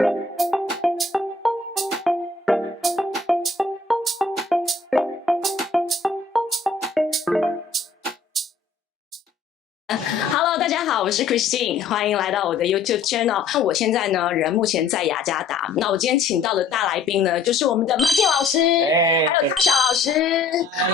Hello， 大家好，我是 Christine， 欢迎来到我的 YouTube channel。那我现在呢，人目前在雅加达。那我今天请到的大来宾呢，就是我们的 Martin 老师，还有Tasya老师。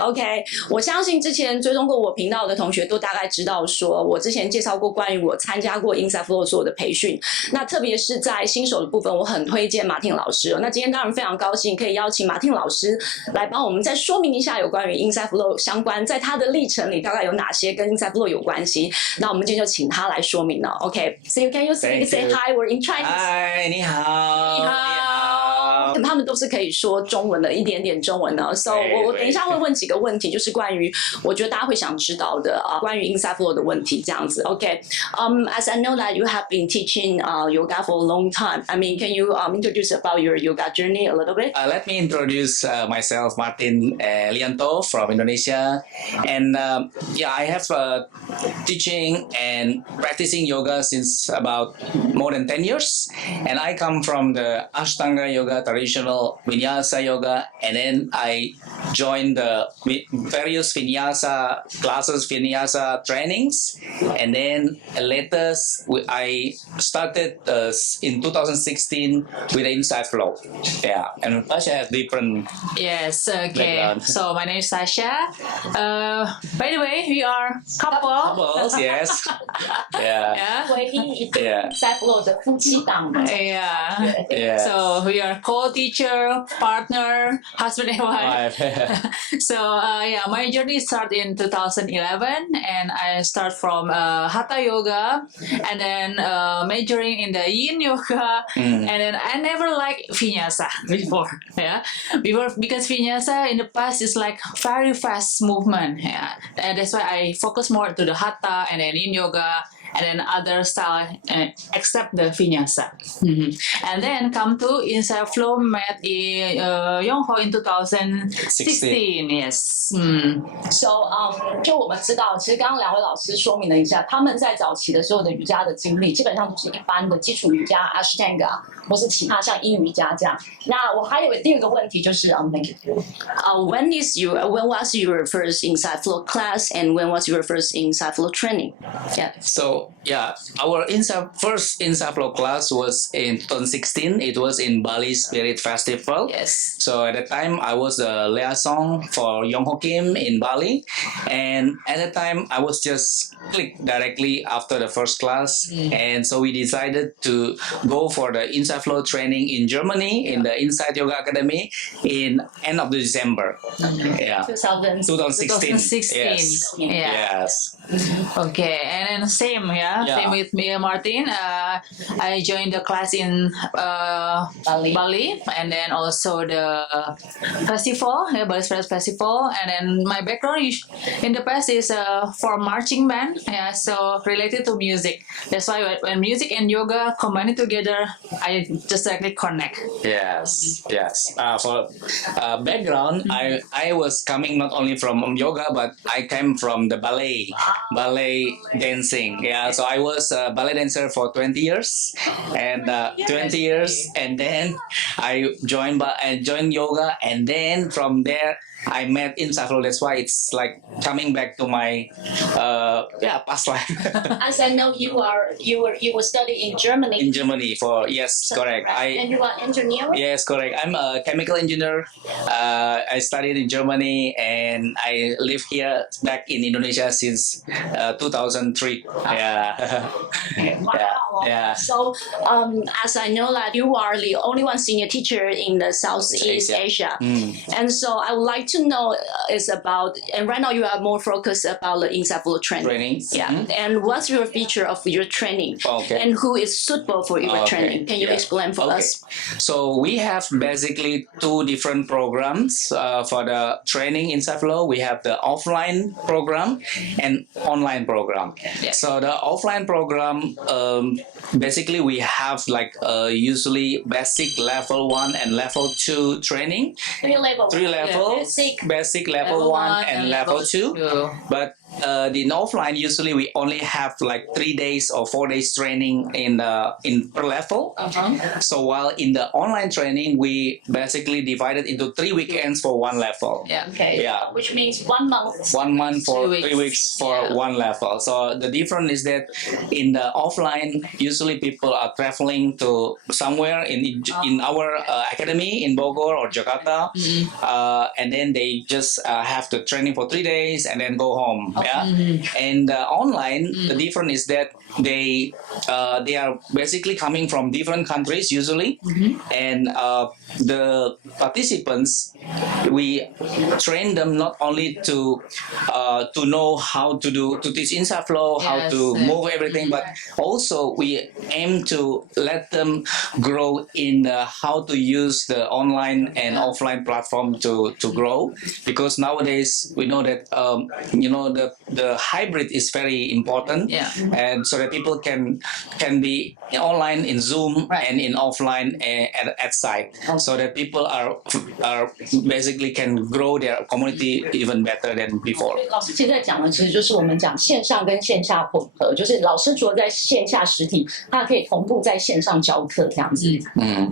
OK， 我相信之前追踪过我频道的同学都大概知道，说我之前介绍过关于我参加过 Inside Flow 所有的培训。那特别是在新手的部分，我很推荐Martin 老师。那今天当然非常高兴可以邀请Martin 老师来帮我们再说明一下有关于 Inside Flow 相关，在他的历程里大概有哪些跟 Inside Flow 有关系。那我们今天就请他来说明了。OK，so you can say hi, we're in Chinese. Hi， 你好。你好。他们都是可以说中文的，一点点中文的。So 我等一下会问几个问题，就是关于我觉得大家会想知道的关于 Inside Flow 的问题，这样子。OK，as I know that you have been teaching yoga for a long time. I mean, can you introduce about your yoga journey a little bit? Let me introduce myself, Martin Lianto from Indonesia, and I have teaching and practicing yoga since about more than 10 years, and I come from the Ashtanga yoga, traditional Vinyasa yoga, and then I joined the various Vinyasa classes, Vinyasa trainings, and then later I started in 2016 with the Inside Flow. Yeah, and Tasya has different. Yes, okay. Background. So my name is Tasya. By the way, we are couple. Couples, yes. Yeah. 唯一一对 Inside Flow 的夫妻档。Yeah. Yeah. So we are co-teacher, partner, husband and wife. So my journey started in 2011, and I start from Hatha yoga, and then majoring in the Yin yoga, and then I never liked Vinyasa before. Because Vinyasa in the past is like very fast movement. Yeah, and that's why I focus more to the Hatha and then Yin yoga, and then other style except the Vinyasa. And then come to Inside Flow met in Young in 2016. Yes. So 就我们知道，其实刚刚两位老师说明了一下，他们在早期的时候的瑜伽的经历，基本上都是一般的基础瑜伽 Ashtanga 或是其他像阴瑜伽这样。那我还有第二个问题就是when was your first Inside Flow class, and when was your first Inside Flow training? Yeah. So our first Inside Flow class was in 2016. It was in Bali Spirit Festival. Yes. So at the time I was a liaison for Young Kim in Bali, and at the time I was just clicked directly after the first class, and so we decided to go for the Inside Flow training in Germany in the Inside Yoga Academy in end of December. Yeah. 2016. 2016. Yes. Yeah. Yes. Okay, and then same with me, Martin. I joined the class in Bali, and then also the festival, Bali Spirit Festival. And then my background in the past is for marching band, so related to music. That's why when music and yoga combined together, I just directly connect. Yes. For background, I was coming not only from yoga, but I came from the ballet dancing. Yeah, so I was a ballet dancer for 20 years, and 20 years, and then I joined yoga, and then from there I met Inside Flow. That's why it's like coming back to my past life. As I know, you were studying in Germany. In Germany correct. And you are engineer. Yes, correct. I'm a chemical engineer. I studied in Germany, and I live here back in Indonesia since 2003. Yeah. Wow. Yeah. So, as I know that you are the only one senior teacher in the Southeast Asia, and so I would like to know is about, and right now you are more focused about the Inside Flow training. Yeah. And what's your feature of your training? Okay. And who is suitable for your training? Can you explain for us? So we have basically two different programs for the training Inside Flow. We have the offline program and online program. Yeah. So the offline program, basically we have like usually basic level 1 and level 2 training. Three level. Basic level 1 and level 2. But in offline, usually we only have like 3 days or 4 days training in per level. So while in the online training, we basically divided into 3 weekends for one level. Yeah. Okay. Yeah. Which means 1 month. 1 month for 3 3 weeks for one level. So the difference is that in the offline, usually people are traveling to somewhere in our academy in BOGOR or Jakarta, and then they just have to training for 3 days and then go home. Yeah, and online, the difference is that they are basically coming from different countries usually, and the participants, we train them not only to know how to teach Inside Flow, how to move everything, but also we aim to let them grow in how to use the online and offline platform to grow, because nowadays we know that the hybrid is very important, and so that people can be online in Zoom and in offline at site, so that people are basically can grow their community even better than before. 老师其实在讲的，其实就是我们讲线上跟线下混合，就是老师除了在线下实体，他可以同步在线上教课这样子。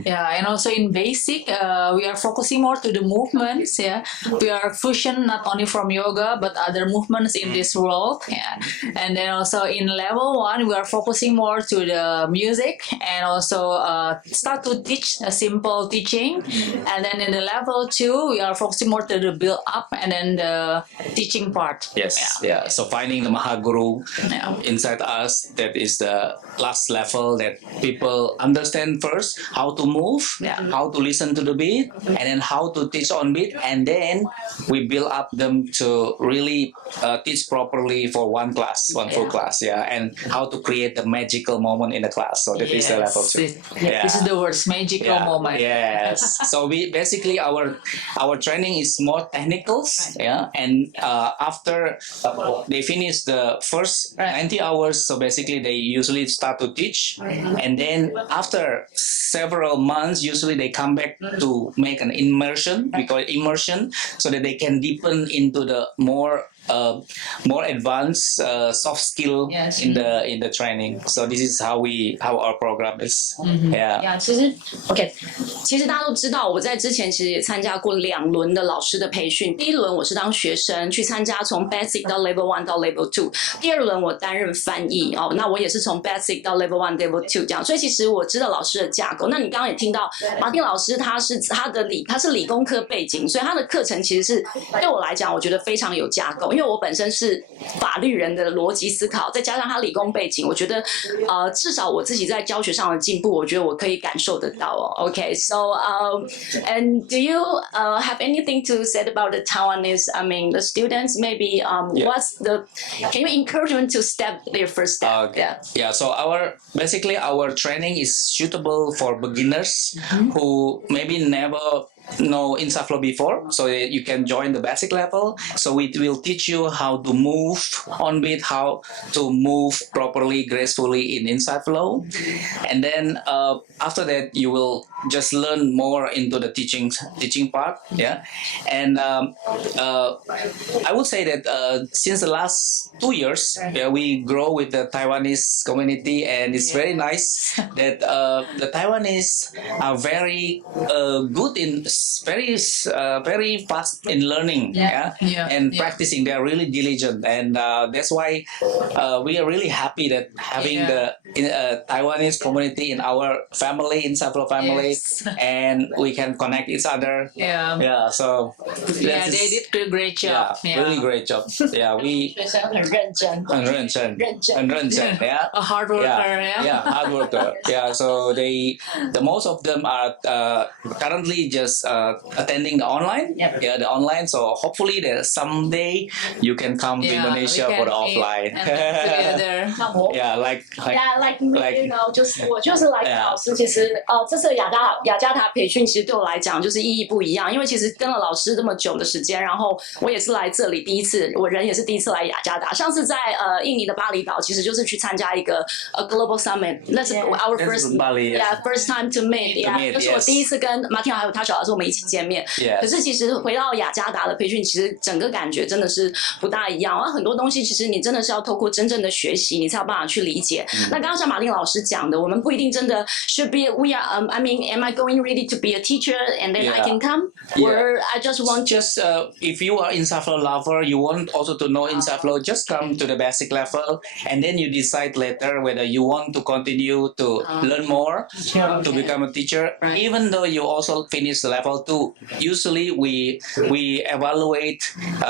Yeah, and also in basic, we are focusing more to the movements. Yeah, we are fusion not only from yoga but other movements in this world. Yeah, and then also in level 1, we are focusing more to the music and also start to teach a simple teaching. And then in the level 2, we are focusing more to the build up and then the teaching part. Yes, yeah. So finding the Mahaguru inside us, that is the last level that people understand first how to move, how to listen to the beat, and then how to teach on beat, and then we build up them to really teach properly for one full class, and how to create the magical moment in the class. So that is the level 2. This is the words magical moment. Yes. So we basically our training is more technicals, and after they finish the first 90 hours, so basically they usually start to teach, and then after several months, usually they come back to make an immersion. We call it immersion, so that they can deepen into the more advanced soft skill in the training. So this is how our program is.其实大家都知道，我在之前其实也参加过2轮的老师的培训。第1轮我是当学生去参加，从 Basic 到 Level 1到 Level 2。第2轮我担任翻译那我也是从 Basic 到 Level 1 Level 2这样。所以其实我知道老师的架构。那你刚刚也听到马丁老师他是理工科背景，所以他的课程其实是对我来讲，我觉得非常有架构。因为我本身是法律人的逻辑思考，再加上他理工背景，我觉得至少我自己在教学上的进步，我觉得我可以感受得到Okay, so and do you have anything to say about the Taiwanese? I mean, the students maybe can you encourage them to step their first step? So our training is suitable for beginners who maybe never know Inside Flow before, so you can join the basic level. So we will teach you how to move on beat, how to move properly, gracefully in Inside Flow, and then after that you will just learn more into the teaching part. And I would say that since the last 2 years, we grow with the Taiwanese community, and it's very nice that the Taiwanese are very good in very fast in learning and practicing. They are really diligent, and that's why we are really happy that having the Taiwanese community in our family, Inside Flow family, and we can connect each other. So they did a great job. Really great job. We 学生很认真 a hard worker. Hard worker. So the most of them are currently just attending the online. The online. So hopefully that someday you can come to Indonesia for the offline. Together. Like me, 就是我就是来跟老师。其实这次雅加达培训，其实对我来讲就是意义不一样，因为其实跟了老师这么久的时间，然后我也是来这里第一次，我人也是第一次来雅加达。上次在印尼的巴厘岛，其实就是去参加一个Global Summit， 那是 our first time to meet， 那是我第一次跟 Martin 还有Tasya老师我们一起见面。 Yeah. 可是其实回到雅加达的培训，其实整个感觉真的是不大一样。很多东西其实你真的是要透过真正的学习，你才有办法去理解。那刚刚像马丁老师讲的，我们不一定真的 should be we are I mean am I going really to be a teacher and then I can come or I just want to Just if you are Inside Flow lover, you want also to know Inside Flow, just come to the basic level, and then you decide later whether you want to continue to learn more to become a teacher. Right. Even though you also finish level 2, usually we evaluate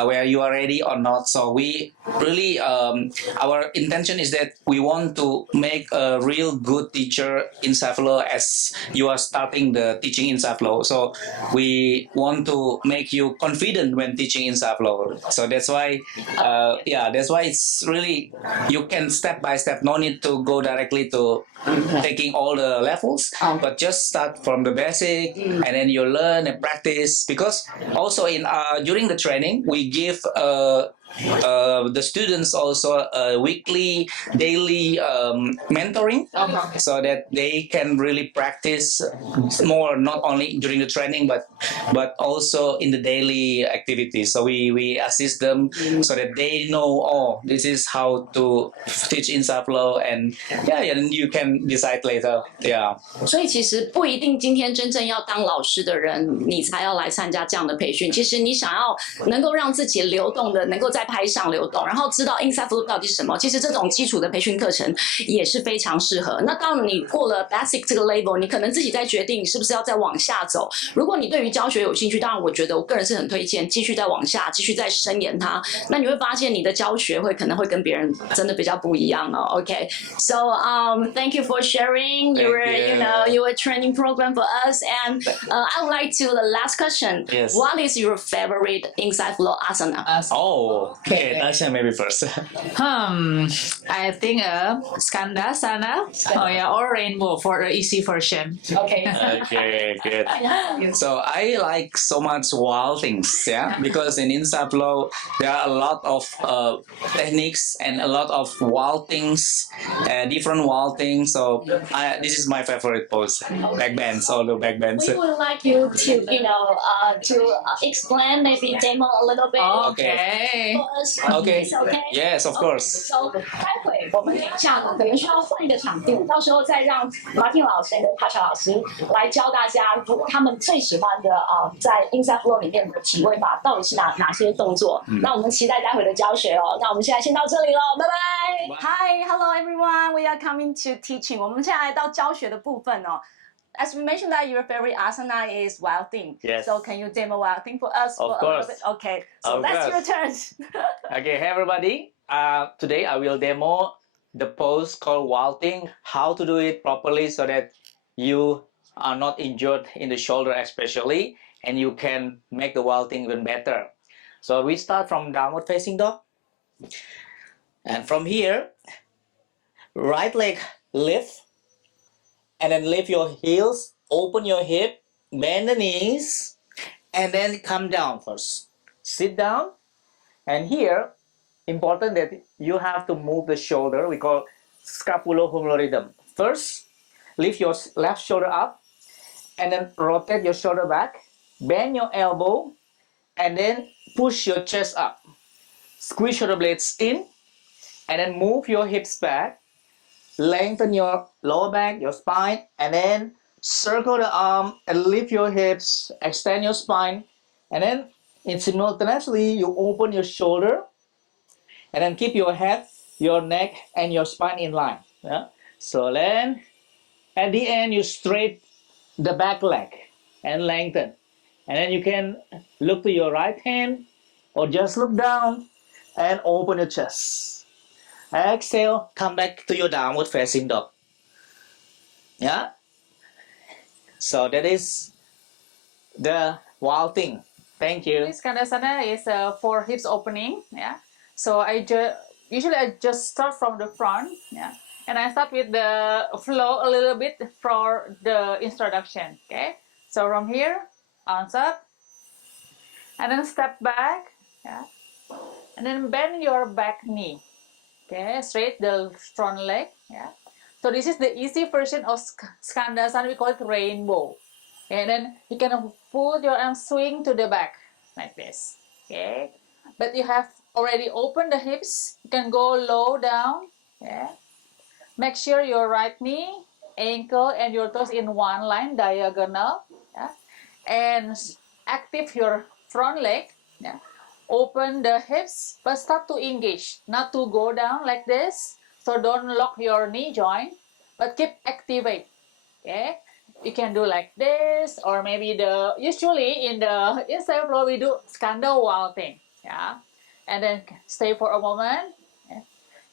where you are ready or not. So we really our intention is that we want to make a real good teacher Inside Flow as you are starting the teaching Inside Flow. So we want to make you confident when teaching Inside Flow. So that's why that's why it's really you can step by step, no need to go directly to taking all the levels, but just start from the basic and then you learn and practice. Because also in during the training we give the students also a weekly, daily mentoring, so that they can really practice more, not only during the training but also in the daily activities. So we assist them so that they know, oh, this is how to teach Inside Flow, and and you can decide later. 所以其实不一定今天真正要当老师的人，你才要来参加这样的培训。其实你想要能够让自己流动的，能够在拍上流动，然后知道 Inside Flow 到底是什么，其实这种基础的培训课程也是非常适合。那到了你过了 Basic 这个 level， 你可能自己在决定是不是要再往下走。如果你对于教学有兴趣，当然我觉得我个人是很推荐继续再往下，继续再深研它。那你会发现你的教学可能会跟别人真的比较不一样哦。Okay, so thank you for sharing your training program for us, and I would like to the last question. Yes. What is your favorite Inside Flow asana? Oh, okay. Tasya maybe first. I think Skandasana, or Rainbow for the easy version. Okay. Okay, good. So I like so much wild things, because in Inside Flow there are a lot of techniques and a lot of wild things, different wild things. So this is my favorite pose, back bend, solo back bend. We would like you to explain, maybe demo a little bit. Okay. For us. Okay. It's okay. Yes, of course. So 待会我们等一下呢，可能需要换一个场地，到时候再让 Martin 老师跟 Tasya 老师来教大家他们最喜欢的在 Inside Flow 里面的体位法到底是哪些动作。那我们期待待会的教学哦。那我们现在先到这里喽，拜拜。Hi, hello everyone. We are coming to teaching. 我们现在来到教学的部分哦。As we mentioned that your favorite asana is wild thing. Yes. So can you demo wild thing for us? Of for course. A little bit? Okay. So Of that's course. your turn. Okay, hey everybody. Today I will demo the pose called wilding, how to do it properly so that you are not injured in the shoulder especially, and you can make the wilding even better. So we start from downward facing dog. And from here, right leg lift, and then lift your heels, open your hip, bend the knees, and then come down first. Sit down, and here, important that you have to move the shoulder. We call scapulohumeral rhythm. First, lift your left shoulder up, and then rotate your shoulder back, bend your elbow, and then push your chest up. Squeeze shoulder blades in, and then move your hips back. Lengthen your lower back, your spine, and then circle the arm and lift your hips, extend your spine, and then simultaneously you open your shoulder, and then keep your head, your neck, and your spine in line. So then at the end you straight the back leg and lengthen, and then you can look to your right hand or just look down and open your chest. Exhale, come back to your downward facing dog. So that is the wild thing. Thank you. This Skandasana is for hips opening. So I usually just start from the front. And I start with the flow a little bit for the introduction. Okay. So from here, arms up, and then step back. And then bend your back knee. Okay, straight the front leg. So this is the easy version of Skandasana. We call it rainbow. And then you can put your arm swing to the back like this. Okay. But you have already opened the hips. You can go low down. Yeah. Make sure your right knee, ankle, and your toes in one line, diagonal. Yeah. And active your front leg. Yeah. Open the hips, but start to engage, not to go down like this. So don't lock your knee joint, but keep activate. Okay. You can do like this, or maybe usually in the inside flow we do skanda vaulting. Yeah. And then stay for a moment. Yeah.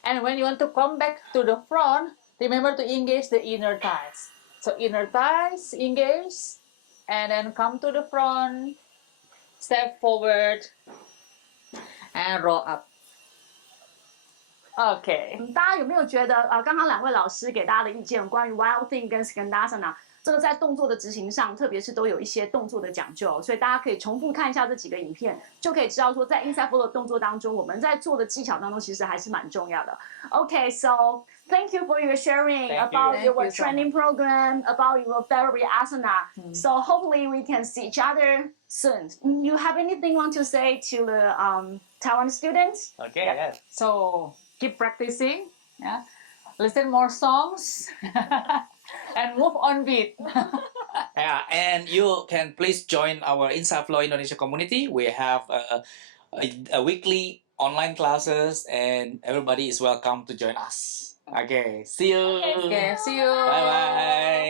And when you want to come back to the front, remember to engage the inner thighs. So inner thighs engage, and then come to the front, step forward, and roll up. OK，大家有没有觉得刚刚两位老师给大家的意见关于 Wild Thing 跟 Skandasana 这个在动作的执行上，特别是都有一些动作的讲究，所以大家可以重复看一下这几个影片，就可以知道说在 Inside Flow 的动作当中，我们在做的技巧当中其实还是蛮重要的。Okay, so thank you for your sharing about your training program, about your therapy asana. So hopefully we can see each other soon. You have anything want to say to the Taiwan students? Okay, yeah. So keep practicing. Yeah. Listen more songs. And move on beat. Yeah, and you can please join our Inside Flow Indonesia community. We have a weekly online classes, and everybody is welcome to join us. Okay, see you. Okay, see you. Bye bye.